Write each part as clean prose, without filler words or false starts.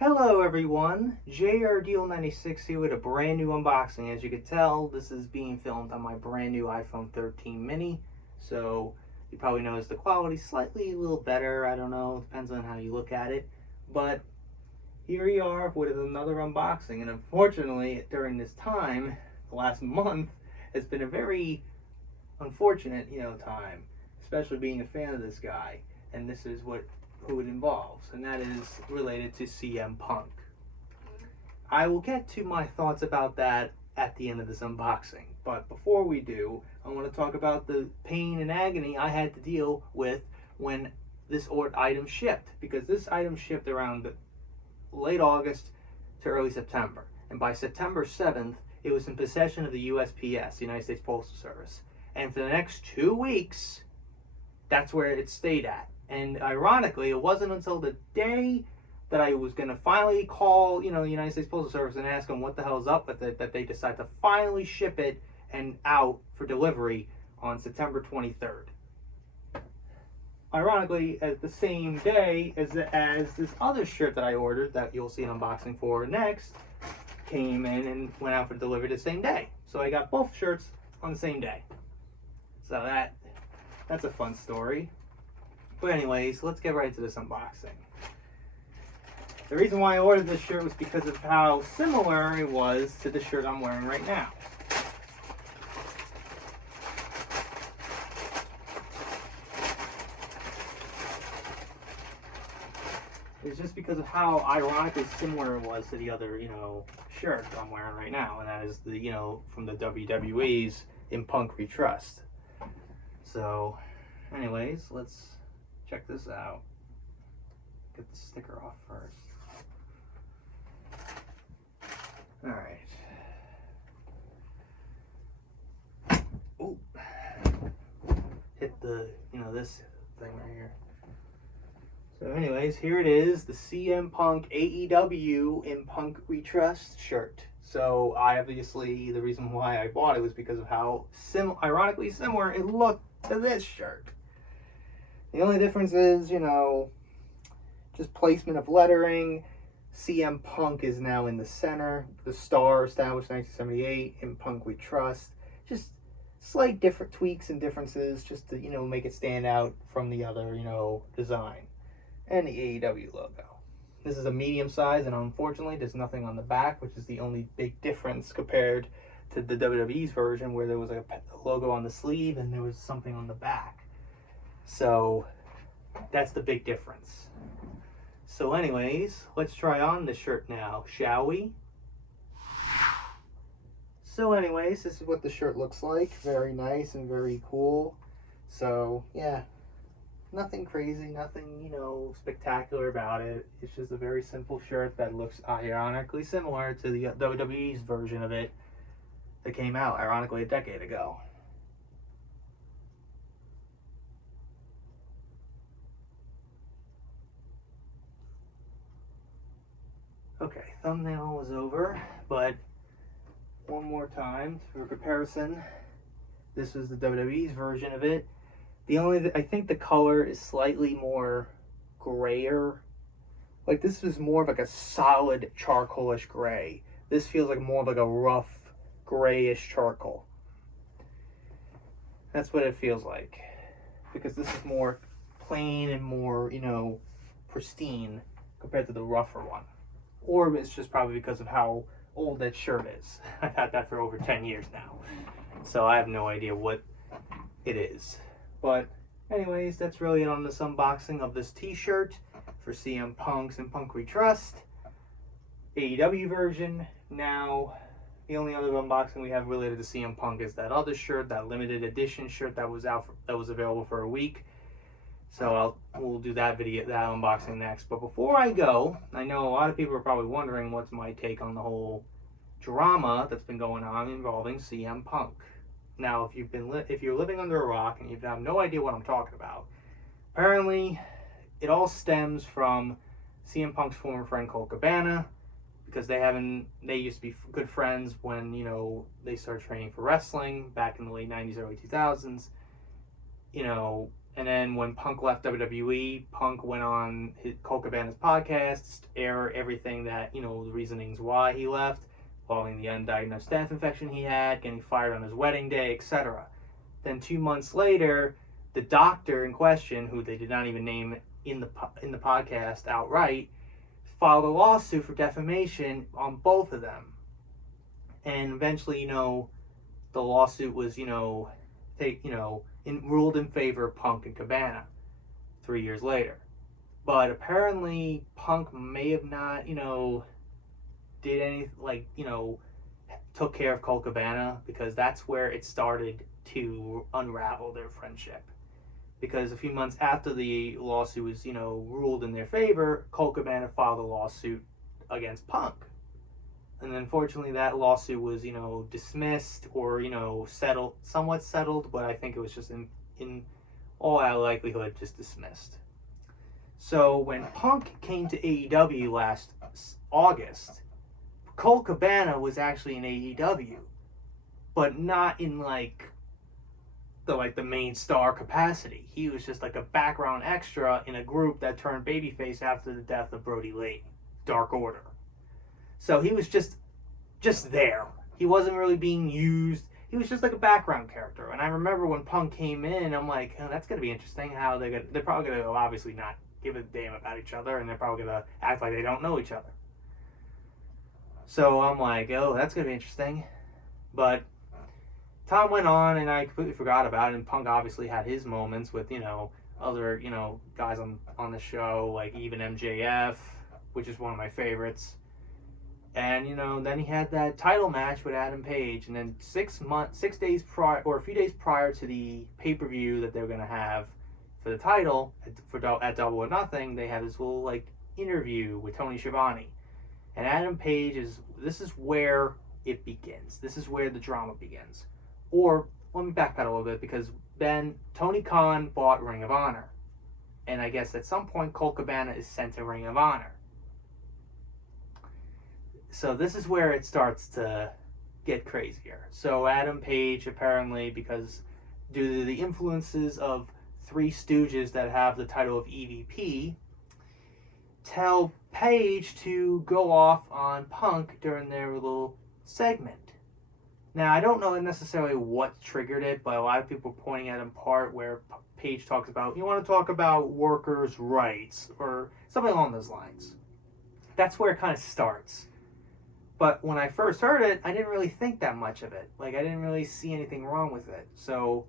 Hello everyone, JRDeal96 here with a brand new unboxing. As you can tell, this is being filmed on my brand new iPhone 13 mini, so you probably noticed the quality slightly a little better. I don't know, depends on how you look at it, but here we are with another unboxing. And unfortunately, during this time, the last month, has been a very unfortunate time, especially being a fan of this guy. And this is who it involves, and that is related to CM Punk. I will get to my thoughts about that at the end of this unboxing, but before we do, I want to talk about the pain and agony I had to deal with when this item shipped, because this item shipped around late August to early September, and by September 7th it was in possession of the USPS, the United States Postal Service, and for the next 2 weeks that's where it stayed at. And ironically, it wasn't until the day that I was going to finally call, the United States Postal Service and ask them what the hell's up with it, that they decided to finally ship it and out for delivery on September 23rd. Ironically, at the same day as this other shirt that I ordered, that you'll see an unboxing for next, came in and went out for delivery the same day. So I got both shirts on the same day. So that's a fun story. But anyways, let's get right into this unboxing. The reason why I ordered this shirt was because of how similar it was to the shirt I'm wearing right now. It's just because of how ironically similar it was to the other, shirt I'm wearing right now, and that is the, from the WWE's In Punk We Trust. So, anyways, let's check this out. Get the sticker off first. Alright. Ooh. Hit the, this thing right here. So anyways, here it is, the CM Punk AEW In Punk We Trust shirt. So obviously the reason why I bought it was because of how ironically similar it looked to this shirt. The only difference is, just placement of lettering. CM Punk is now in the center. The star established 1978. In Punk We Trust. Just slight different tweaks and differences just to, make it stand out from the other, design. And the AEW logo. This is a medium size, and unfortunately there's nothing on the back, which is the only big difference compared to the WWE's version, where there was a logo on the sleeve and there was something on the back. So that's the big difference. So anyways, let's try on the shirt now, shall we? So anyways, this is what the shirt looks like. Very nice and very cool. So yeah, nothing crazy, nothing, spectacular about it. It's just a very simple shirt that looks ironically similar to the WWE's version of it that came out ironically a decade ago. Okay, thumbnail was over, but one more time for comparison. This was the WWE's version of it. I think the color is slightly more grayer. Like this was more of like a solid charcoalish gray. This feels like more of like a rough grayish charcoal. That's what it feels like. Because this is more plain and more, pristine compared to the rougher one. Or it's just probably because of how old that shirt is. I've had that for over 10 years now. So I have no idea what it is. But anyways, that's really it on this unboxing of this t-shirt for CM Punk's In Punk We Trust AEW version. Now, the only other unboxing we have related to CM Punk is that other shirt, that limited edition shirt that was available for a week. So we'll do that unboxing next. But before I go, I know a lot of people are probably wondering what's my take on the whole drama that's been going on involving CM Punk. Now, if you're living under a rock and you have no idea what I'm talking about, apparently it all stems from CM Punk's former friend Colt Cabana, because they used to be good friends when they started training for wrestling back in the late 90s, early 2000s. And then when Punk left WWE, Punk went on Colt Cabana's podcast, air everything that, the reasonings why he left, following the undiagnosed staph infection he had, getting fired on his wedding day, etc. Then 2 months later, the doctor in question, who they did not even name in the podcast outright, filed a lawsuit for defamation on both of them. And eventually, the lawsuit was, ruled in favor of Punk and Cabana 3 years later. But apparently Punk may have not, did any, took care of Colt Cabana, because that's where it started to unravel their friendship. Because a few months after the lawsuit was, ruled in their favor, Colt Cabana filed a lawsuit against Punk. And unfortunately that lawsuit was, dismissed or, somewhat settled, but I think it was just in all out likelihood just dismissed. So when Punk came to AEW last August, Colt Cabana was actually in AEW, but not in the main star capacity. He was just like a background extra in a group that turned babyface after the death of Brody Lee, Dark Order. So he was just there. He wasn't really being used. He was just like a background character. And I remember when Punk came in, I'm like, oh, that's going to be interesting. How they're probably going to obviously not give a damn about each other, and they're probably going to act like they don't know each other. So I'm like, oh, that's going to be interesting. But time went on, and I completely forgot about it. And Punk obviously had his moments with, other, guys on the show, like even MJF, which is one of my favorites. And, then he had that title match with Adam Page. And then 6 days prior, or a few days prior to the pay-per-view that they were going to have for the title at Double or Nothing, they had this little, interview with Tony Schiavone. And Adam Page this is where it begins. This is where the drama begins. Or, let me backpedal a little bit, because then Tony Khan bought Ring of Honor. And I guess at some point, Colt Cabana is sent to Ring of Honor. So this is where it starts to get crazier. So Adam Page, apparently, because due to the influences of Three Stooges that have the title of EVP, tell Page to go off on Punk during their little segment. Now, I don't know necessarily what triggered it, but a lot of people are pointing at a part where Page talks about, you want to talk about workers' rights, or something along those lines. That's where it kind of starts. But when I first heard it, I didn't really think that much of it. I didn't really see anything wrong with it. So,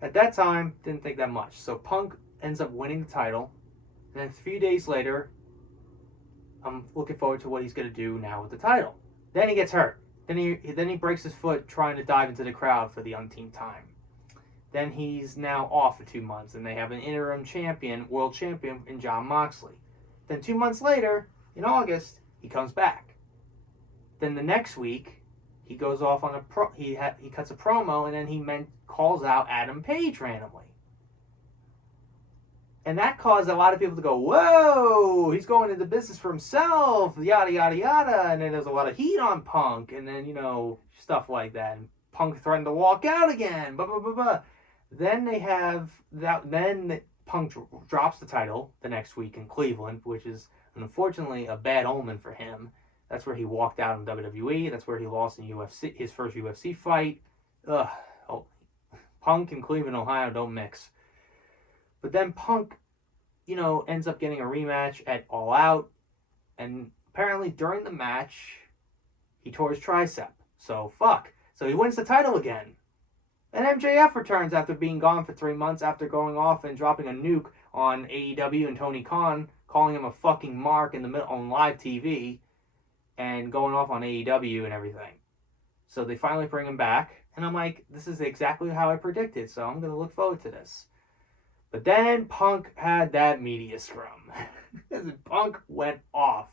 at that time, didn't think that much. So, Punk ends up winning the title. And then a few days later, I'm looking forward to what he's going to do now with the title. Then he gets hurt. Then he breaks his foot trying to dive into the crowd for the umpteenth time. Then he's now off for 2 months, and they have an interim champion, world champion, in Jon Moxley. Then 2 months later, in August, he comes back. Then the next week, he goes off on he cuts a promo, and then he calls out Adam Page randomly. And that caused a lot of people to go, whoa, he's going into business for himself, yada, yada, yada. And then there's a lot of heat on Punk, and then, stuff like that. And Punk threatened to walk out again, blah, blah, blah, blah. Then they have that, then Punk drops the title the next week in Cleveland, which is unfortunately a bad omen for him. That's where he walked out in WWE. That's where he lost in UFC, his first UFC fight. Punk and Cleveland, Ohio don't mix. But then Punk, ends up getting a rematch at All Out. And apparently during the match, he tore his tricep. So he wins the title again. And MJF returns after being gone for 3 months, after going off and dropping a nuke on AEW and Tony Khan, calling him a fucking mark in the middle on live TV. And going off on AEW and everything. So they finally bring him back. And I'm like, this is exactly how I predicted. So I'm going to look forward to this. But then Punk had that media scrum. Punk went off.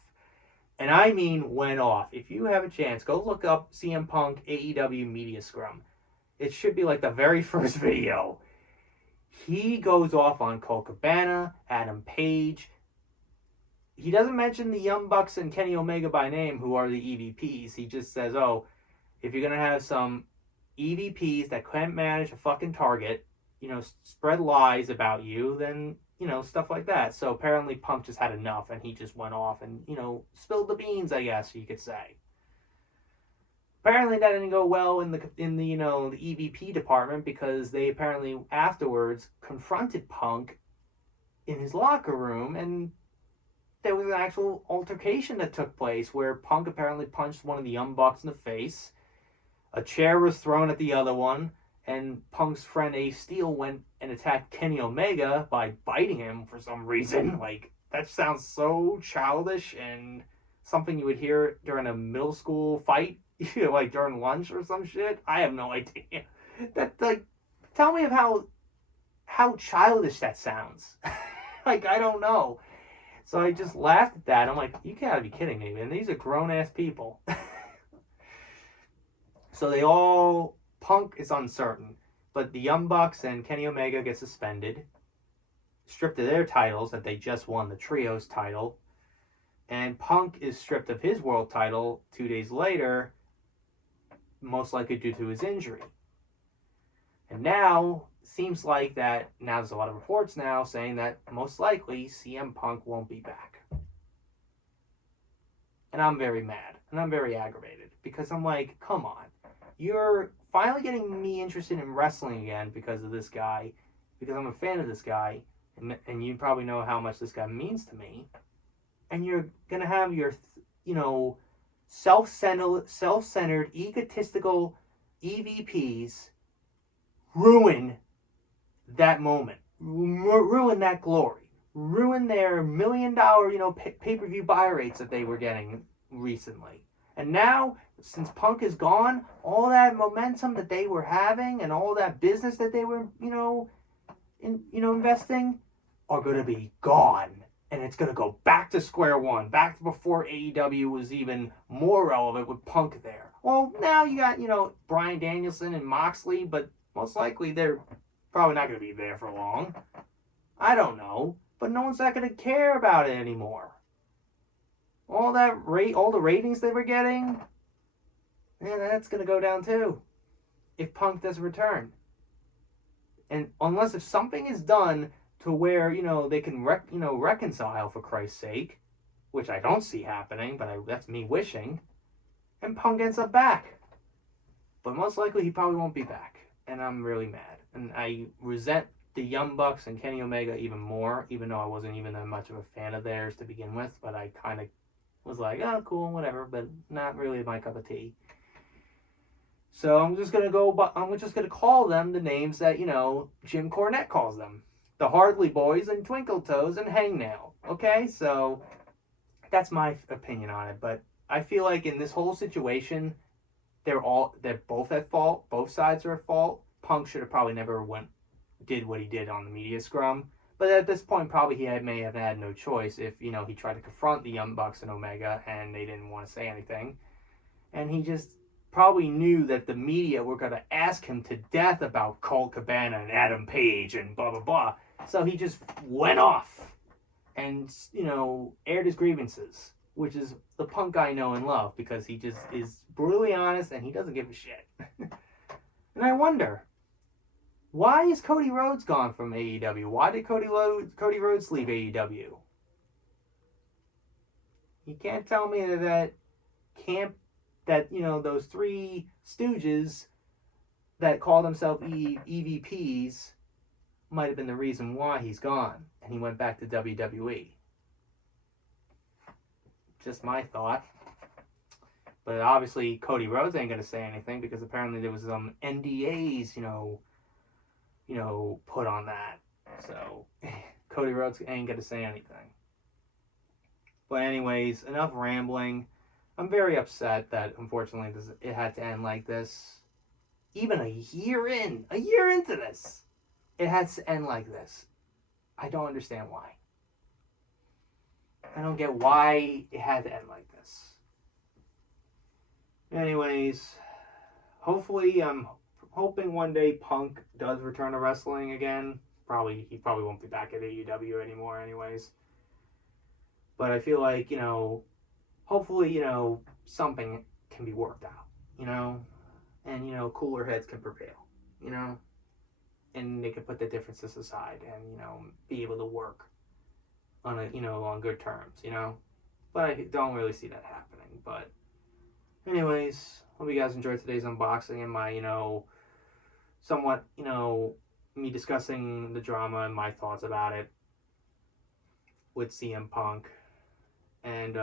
And I mean went off. If you have a chance, go look up CM Punk AEW media scrum. It should be the very first video. He goes off on Colt Cabana, Adam Page. He doesn't mention the Young Bucks and Kenny Omega by name, who are the EVPs. He just says, if you're going to have some EVPs that can't manage a fucking target, spread lies about you, then, stuff like that. So apparently Punk just had enough and he just went off and, spilled the beans, I guess you could say. Apparently that didn't go well in the EVP department, because they apparently afterwards confronted Punk in his locker room, and there was an actual altercation that took place where Punk apparently punched one of the Young Bucks in the face. A chair was thrown at the other one, and Punk's friend Ace Steel went and attacked Kenny Omega by biting him for some reason. Like, that sounds so childish and something you would hear during a middle school fight, like during lunch or some shit. I have no idea. Tell me of how childish that sounds. Like, I don't know. So I just laughed at that. I'm like, you gotta be kidding me, man. These are grown-ass people. So Punk is uncertain, but the Young Bucks and Kenny Omega get suspended, stripped of their titles that they just won, the Trios title, and Punk is stripped of his world title 2 days later, most likely due to his injury. And now, seems like that, now there's a lot of reports now saying that most likely CM Punk won't be back. And I'm very mad, and I'm very aggravated, because I'm like, come on. You're finally getting me interested in wrestling again because of this guy, because I'm a fan of this guy, and you probably know how much this guy means to me. And you're going to have your, self-centered, egotistical EVPs ruin that moment, ruin that glory, ruin their $1 million, pay-per-view buy rates that they were getting recently. And now, since Punk is gone, all that momentum that they were having and all that business that they were, investing are going to be gone. And it's going to go back to square one, back to before AEW was even more relevant with Punk there. Well, now you got, Bryan Danielson and Moxley, but most likely they're probably not going to be there for long. I don't know. But no one's not going to care about it anymore. All the ratings they were getting, that's going to go down too if Punk doesn't return. And unless if something is done to where, they can reconcile, for Christ's sake, which I don't see happening, but that's me wishing, and Punk ends up back. But most likely he probably won't be back, and I'm really mad. And I resent the Young Bucks and Kenny Omega even more, even though I wasn't even that much of a fan of theirs to begin with, but I kind of was like, oh, cool, whatever, but not really my cup of tea. So I'm just gonna call them the names that, Jim Cornette calls them. The Hardley Boys and Twinkle Toes and Hangnail. Okay, so that's my opinion on it. But I feel like in this whole situation, they're both at fault. Both sides are at fault. Punk should have probably never did what he did on the media scrum. But at this point, probably he may have had no choice if, he tried to confront the Young Bucks and Omega and they didn't want to say anything. And he just probably knew that the media were going to ask him to death about Colt Cabana and Adam Page and blah, blah, blah. So he just went off and, aired his grievances, which is the Punk I know and love, because he just is brutally honest and he doesn't give a shit. And I wonder, why is Cody Rhodes gone from AEW? Why did Cody Rhodes leave AEW? You can't tell me that those three stooges that call themselves EVPs might have been the reason why he's gone and he went back to WWE. Just my thought. But obviously Cody Rhodes ain't going to say anything, because apparently there was some NDAs, put on that. So Cody Rhodes ain't going to say anything. But anyways, enough rambling. I'm very upset that, unfortunately, it had to end like this. Even a year into this, it had to end like this. I don't understand why. I don't get why it had to end like this. Anyways, hopefully, I'm hoping one day Punk does return to wrestling again. He probably won't be back at AEW anymore anyways. But I feel like, hopefully, something can be worked out, and, cooler heads can prevail, and they could put their differences aside and, you know, be able to work on a, you know, on good terms, you know. But I don't really see that happening. But anyways, hope you guys enjoyed today's unboxing and my, you know, somewhat, you know, me discussing the drama and my thoughts about it with CM Punk. And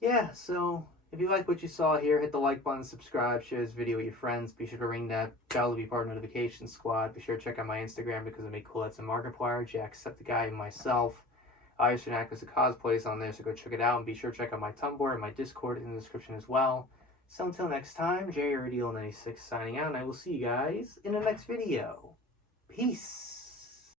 yeah, so if you like what you saw here, hit the like button, subscribe, share this video with your friends. Be sure to ring that bell to be part of the notification squad. Be sure to check out my Instagram because I make cool ads and Markiplier, Jacksepticeye, and myself. I used to act as a cosplays on there, so go check it out. And be sure to check out my Tumblr and my Discord in the description as well. So until next time, JRDL96 signing out, and I will see you guys in the next video. Peace.